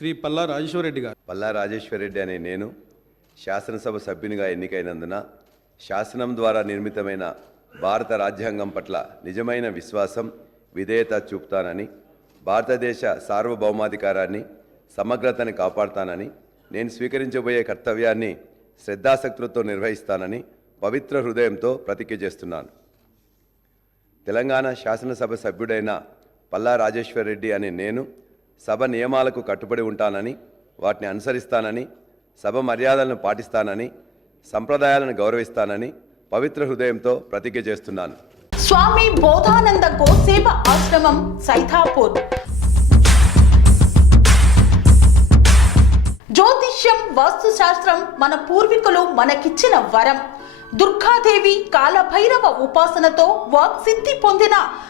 శ్రీ పల్లా రాజేశ్వరరెడ్డి గారు. పల్లా రాజేశ్వరరెడ్డి అనే నేను శాసనసభ సభ్యునిగా ఎన్నికైనందున శాసనం ద్వారా నిర్మితమైన భారత రాజ్యాంగం పట్ల నిజమైన విశ్వాసం విధేయత చూపుతానని భారతదేశ సార్వభౌమాధికారాన్ని సమగ్రతని కాపాడుతానని నేను స్వీకరించబోయే కర్తవ్యాన్ని శ్రద్ధాసక్తులతో నిర్వహిస్తానని పవిత్ర హృదయంతో ప్రతిజ్ఞ చేస్తున్నాను. తెలంగాణ శాసనసభ సభ్యుడైన పల్లా రాజేశ్వర్ రెడ్డి అనే నేను సభ నియమాలకు కట్టుబడి ఉంటానని వాటిని అనుసరిస్తానని సభ మర్యాదలను పాటిస్తానని సంప్రదాయాలను గౌరవిస్తానని పవిత్ర హృదయంతో ప్రతిజ్ఞ చేస్తున్నాను. స్వామి బోధానంద గోసేవ ఆశ్రమం సైథాపూర్ జ్యోతిష్యం వాస్తుశాస్త్రం మన పూర్వీకులు మనకిచ్చిన వరం. దుర్గాదేవి కాలభైరవ ఉపాసనతో వాక్సిద్ధి పొందిన